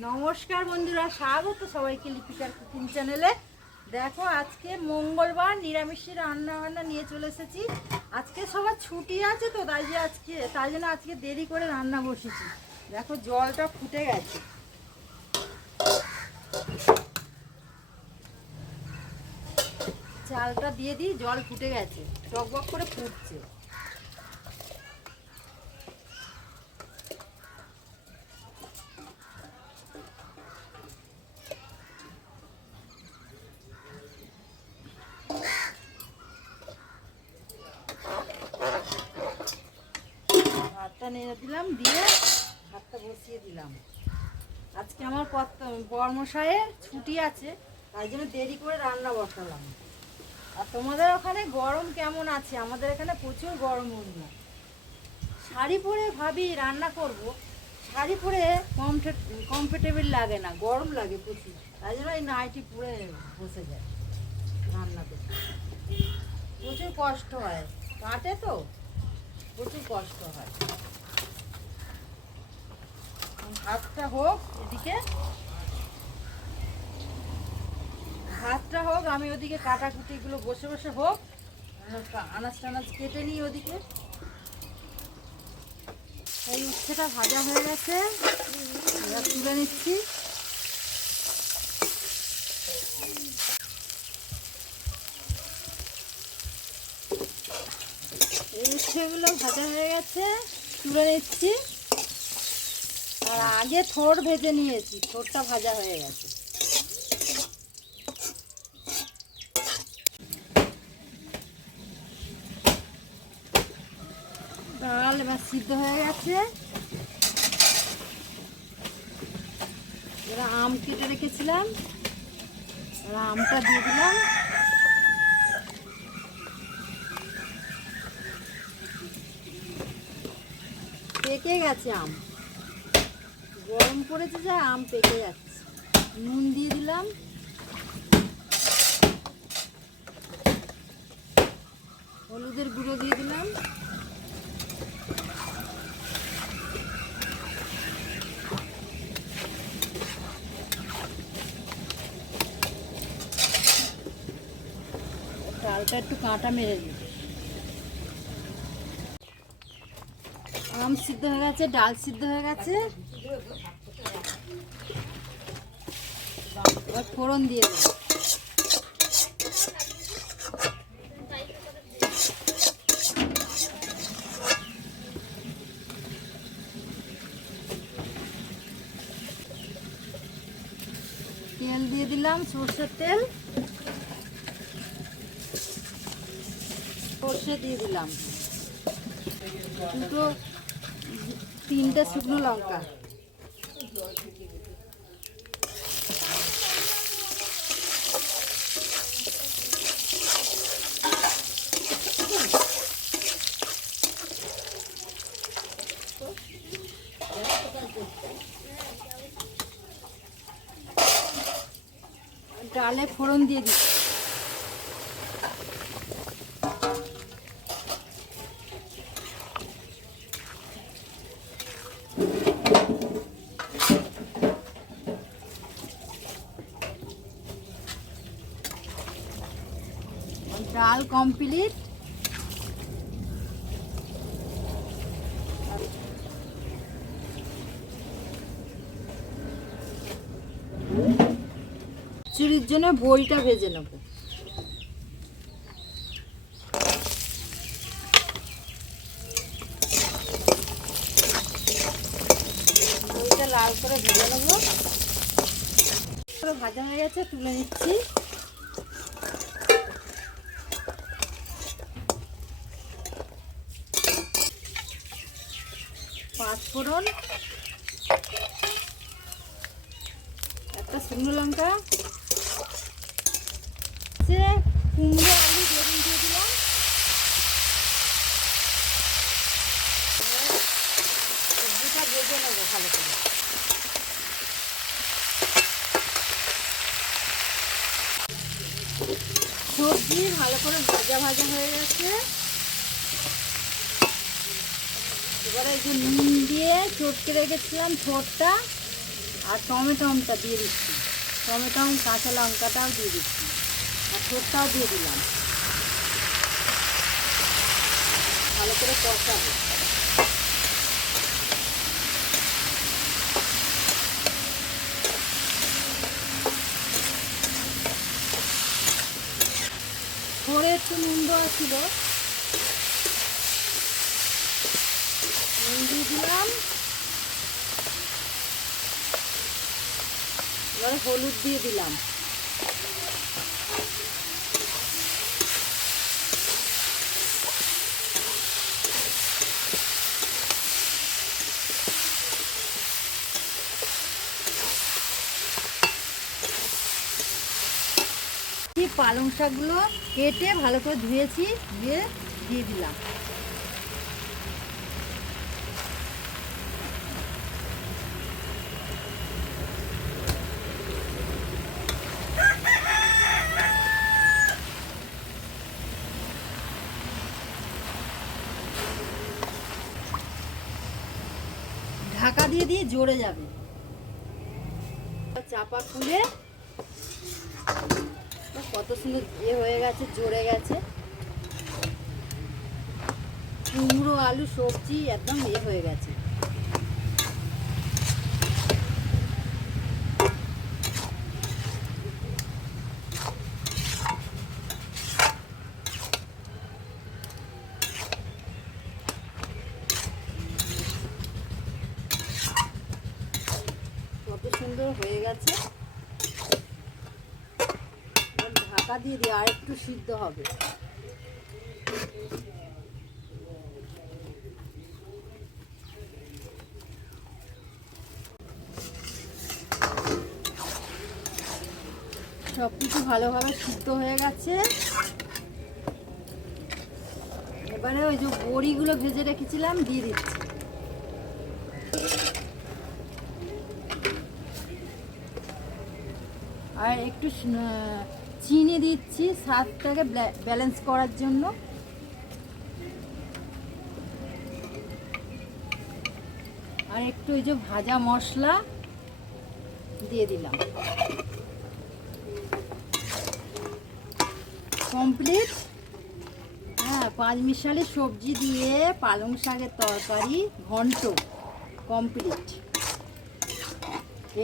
নমস্কার বন্ধুরা, স্বাগত সবাইকে লিপিকার কুকিং চ্যানেলে। দেখো আজকে মঙ্গলবার নিরামিষের রান্না বান্না নিয়ে চলে এসেছি। আজকে সবার ছুটি আছে তো তাই জন্য আজকে দেরি করে রান্না বসেছি। দেখো জলটা ফুটে গেছে, চালটা দিয়ে দিই। জল ফুটে গেছে, টকবক করে ফুটছে। ভাতটা নেড়ে দিলাম, দিয়ে ভাতটা বসিয়ে দিলাম। আজকে আমার বর্মশাইয়ের ছুটি আছে, তাই জন্য দেরি করে রান্না বসালাম। আর তোমাদের ওখানে গরম কেমন আছে? আমাদের এখানে প্রচুর গরম বন্ধু। শাড়ি পরে ভাবি রান্না করব, শাড়ি পরে কমফোর্টেবল লাগে না, গরম লাগে প্রচুর। তাই জন্য এই নাইটি পরে বসে যায় রান্না করতে। প্রচুর কষ্ট হয়, কাটে তো প্রচুর কষ্ট হয়। ভাতটা হোক এদিকে, ভাতটা হোক, আমি ওদিকে কাটাকুটিগুলো বসে বসে হোক, আনাজ টানাজ কেটে নিই ওদিকে। এই উচ্ছেটা ভাজা হয়ে গেছে, এবার তুলে নিচ্ছি। এই উচ্ছেগুলো ভাজা হয়ে গেছে, তুলে নিচ্ছি। আর আগে থোড় ভেজে নিয়েছি, থোড়টা ভাজা হয়ে গেছে। ডাল এবার সিদ্ধ হয়ে গেছে। এবার আম কেটে রেখেছিলাম, এবার আমটা দিয়ে দিলাম। পেকে গেছে আম, গরম পড়েছে যা আম পেকে যাচ্ছে। নুন দিয়ে দিলাম, হলুদের গুঁড়ো দিয়ে দিলাম, ডালটা একটু কাঁটা মেরে দিই। আম সিদ্ধ হয়ে গেছে, ডাল সিদ্ধ হয়ে গেছে। এবার ফোড়ন দিয়ে দেব। তেল দিয়ে দিলাম, সর্ষের তেল, সর্ষে দিয়ে দিলাম, তিনটে শুকনো লঙ্কা, ডালে ফোড়ন দিয়ে দিচ্ছি। ডাল কমপ্লিট। চুরির জন্য বড়িটা ভেজে নেব। বড়িটা লাল করে ভেজে নেব। ভাজা হয়ে গেছে, তুলে নিচ্ছি। পাঁচফোড়ন, একটা শুকনো লঙ্কা, কুমড়ো আলু বেগুন দিয়ে দিলাম। সবজিটা ভেজে নেবো ভালো করে। সবজি ভালো করে ভাজা ভাজা হয়ে গেছে। এবারে এই যে নুন দিয়ে চটকে রেখেছিলাম ঠোঁটটা, আর টমেটোটা দিয়ে দিচ্ছি, টমেটো কাঁচা লঙ্কাটাও দিয়ে দিচ্ছি, আর ঠোঁটটাও দিয়ে দিলাম। ভালো করে কষাবো। ধরে একটু নুন দেওয়া ছিল, নুন দিয়ে দিলাম। এবার হলুদ দিয়ে দিলাম। পালং শাকগুলো কেটে ভালো করে ধুয়েছি, ধুয়ে দিয়ে দিলাম। ঢাকা দিয়ে দিয়ে জড়ে যাবে। চাপা খুলে কত সুন্দর হয়ে গেছে, জড়ে গেছে। কুমড়ো আলু সবজি একদম হয়ে গেছে। কত সুন্দর হয়ে গেছে। ঢাকা দিয়ে দিয়ে আর একটু সিদ্ধ হবে। সব কিছু ভালোভাবে সিদ্ধ হয়ে গেছে। এবারে ওই যে বড়িগুলো ভেজে রেখেছিলাম দিয়ে দিচ্ছি। আর একটু চিনি দিচ্ছি স্বাদটাকে ব্যালেন্স করার জন্য। আর একটু ওই যে ভাজা মশলা দিয়ে দিলাম। কমপ্লিট। হ্যাঁ, পাঁচমিশালি সবজি দিয়ে পালং শাকের তরকারি ঘন্ট কমপ্লিট।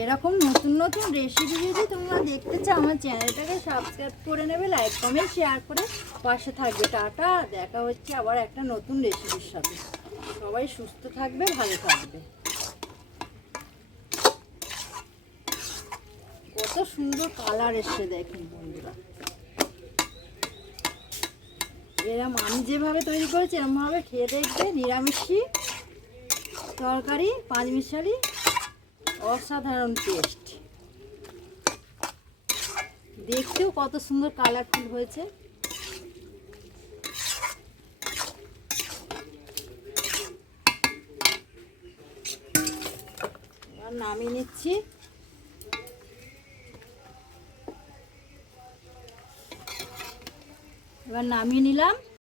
এরকম নতুন নতুন রেসিপি যদি তোমরা দেখতে চাও আমার চ্যানেলটাকে সাবস্ক্রাইব করে নেবে, লাইক কমেন্ট শেয়ার করে পাশে থাকবে। টাটা, দেখা হচ্ছে আবার একটা নতুন রেসিপির সাথে। সবাই সুস্থ থাকবে, ভালো থাকবে। কত সুন্দর কালার এসছে দেখুন বন্ধুরা। এরম আমি যেভাবে তৈরি করেছি এরমভাবে খেয়ে দেখবে। নিরামিষি তরকারি, পাঁচমিশালি, অসাধারণ টেস্ট। দেখতেও কত সুন্দর কালারফুল হয়েছে। এবার নামিয়ে নিচ্ছি। এবার নামিয়ে নিলাম।